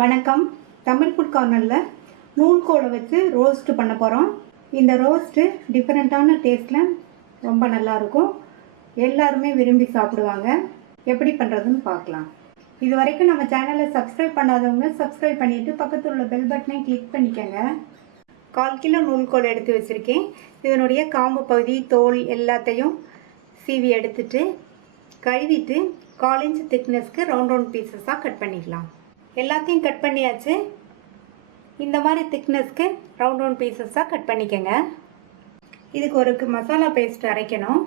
வணக்கம். தமிழ் ஃபுட் கார்னரில் நூல்கோலை வச்சு ரோஸ்ட்டு பண்ண போகிறோம். இந்த ரோஸ்ட்டு டிஃப்ரெண்ட்டான டேஸ்ட்டில் ரொம்ப நல்லாயிருக்கும். எல்லாருமே விரும்பி சாப்பிடுவாங்க. எப்படி பண்ணுறதுன்னு பார்க்கலாம். இது வரைக்கும் நம்ம சேனலை சப்ஸ்கிரைப் பண்ணாதவங்க சப்ஸ்கிரைப் பண்ணிவிட்டு பக்கத்தில் உள்ள பெல் பட்டனை கிளிக் பண்ணிக்கோங்க. 1/4 கிலோ நூல்கோல் எடுத்து வச்சுருக்கேன். இதனுடைய காம்பு பகுதி, தோல் எல்லாத்தையும் சீவி எடுத்துட்டு கழுவிட்டு 1/4 இன்ச் திக்னஸ்க்கு ரவுண்ட் பீசஸாக கட் பண்ணிக்கலாம். எல்லாத்தையும் கட் பண்ணியாச்சு. இந்த மாதிரி திக்னஸ்க்கு ரவுண்ட் பீசஸாக கட் பண்ணிக்கோங்க. இதுக்கு ஒரு மசாலா பேஸ்ட் அரைக்கணும்.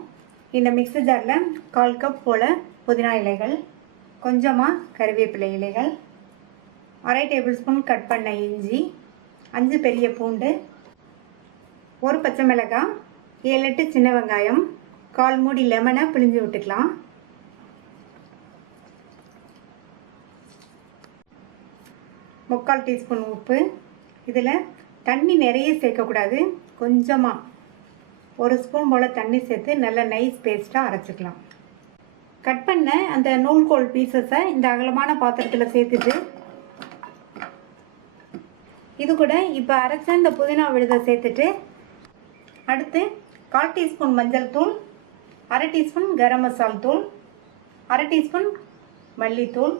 இந்த மிக்ஸர் ஜாரில் 1/4 கப் போல் புதினா இலைகள், கொஞ்சமாக கறிவேப்பிலை இலைகள், 1/2 டேபிள் ஸ்பூன் கட் பண்ண இஞ்சி, 5 பெரிய பூண்டு, 1 பச்சை மிளகாய், 7-8 சின்ன வெங்காயம், 1/4 மூடி லெமனை பிழிஞ்சு விட்டுக்கலாம். முக்கால் டீஸ்பூன் உப்பு. இதில் தண்ணி நிறைய சேர்க்கக்கூடாது, கொஞ்சமாக 1 ஸ்பூன் போல் தண்ணி சேர்த்து நல்லா நைஸ் பேஸ்ட்டாக அரைச்சிக்கலாம். கட் பண்ண அந்த நூல்கோல் பீசஸை இந்த அகலமான பாத்திரத்தில் சேர்த்துட்டு இது கூட இப்போ அரைச்ச இந்த புதினா விழுதை சேர்த்துட்டு அடுத்து 1/4 டீஸ்பூன் மஞ்சள் தூள், 1/2 டீஸ்பூன் கரம் மசால் தூள், 1/2 டீஸ்பூன் மல்லித்தூள்,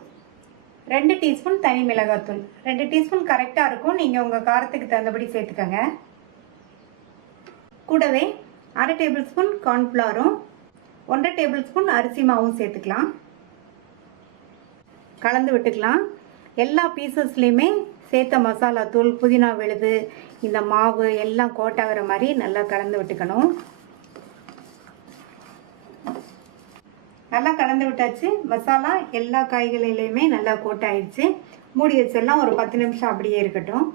2 டீஸ்பூன் தனி மிளகாத்தூள். 2 டீஸ்பூன் கரெக்டாக இருக்கும். நீங்கள் உங்கள் காரத்துக்கு தகுந்தபடி சேர்த்துக்கோங்க. கூடவே 1/2 டேபிள் ஸ்பூன் கார்ன்ஃப்ளவரும் 1/2 டேபிள் ஸ்பூன் அரிசி மாவும் சேர்த்துக்கலாம். கலந்து விட்டுக்கலாம். எல்லா பீசஸ்லேயுமே சேர்த்த மசாலா தூள், புதினா விழுது, இந்த மாவு எல்லாம் கோட்டாகிற மாதிரி நல்லா கலந்து விட்டுக்கணும். நல்லா கலந்து விட்டாச்சு. மசாலா எல்லா காய்களிலையுமே நல்லா கோட்டாயிடுச்சு. மூடி வச்சிடலாம். ஒரு 10 நிமிஷம் அப்படியே இருக்கட்டும்.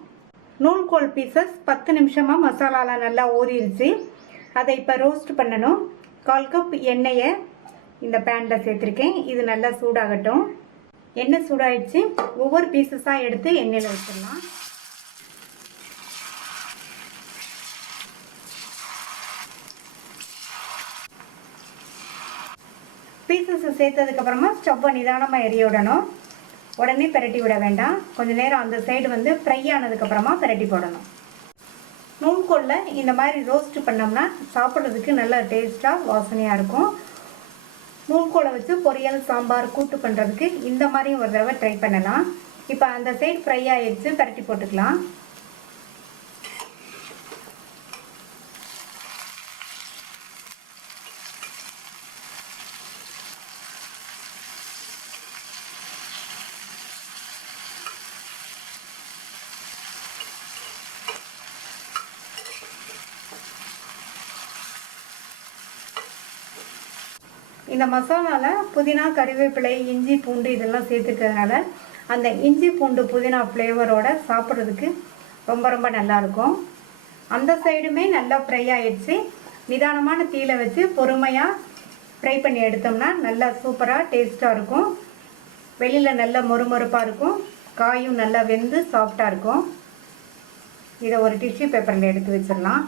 நூல்கோல் பீசஸ் 10 நிமிஷமாக மசாலாவில் நல்லா ஊறிடுச்சு. அதை இப்போ ரோஸ்ட் பண்ணணும். 1/4 கப் எண்ணெயை இந்த பேனில் சேர்த்துருக்கேன். இது நல்லா சூடாகட்டும். எண்ணெய் சூடாயிடுச்சு. ஒவ்வொரு பீசஸாக எடுத்து எண்ணெயில் வச்சிடலாம். பீசஸை சேர்த்ததுக்கப்புறமா ஸ்டவ்வை நிதானமாக எரிய விடணும். உடனே பிரட்டி விட வேண்டாம். கொஞ்சம் நேரம் அந்த சைடு ஃப்ரை ஆனதுக்கப்புறமா பிரட்டி போடணும். நூல்கோலில் இந்த மாதிரி ரோஸ்ட் பண்ணோம்னா சாப்பிட்றதுக்கு நல்லா டேஸ்ட்டாக வாசனையாக இருக்கும். நூல்கோலை வச்சு பொரியல், சாம்பார், கூட்டு பண்ணுறதுக்கு இந்த மாதிரியும் ஒரு தடவை ட்ரை பண்ணலாம். இப்போ அந்த சைடு ஃப்ரை ஆகிடுச்சு. பிரட்டி போட்டுக்கலாம். இந்த மசாலாவில் புதினா, கறிவேப்பிலை, இஞ்சி, பூண்டு இதெல்லாம் சேர்த்துக்கிறதுனால அந்த இஞ்சி, பூண்டு, புதினா ஃப்ளேவரோட சாப்பிட்றதுக்கு ரொம்ப நல்லாயிருக்கும். அந்த சைடுமே நல்லா ஃப்ரை ஆகிடுச்சு. நிதானமான தீயில வச்சு பொறுமையாக ஃப்ரை பண்ணி எடுத்தோம்னா நல்லா சூப்பராக டேஸ்ட்டாக இருக்கும். வெளியில் நல்லா மொறுமொறுப்பாக இருக்கும். காயும் நல்லா வெந்து சாஃப்டாக இருக்கும். இதை ஒரு டிஷ்யூ பேப்பரில் எடுத்து வச்சிடலாம்.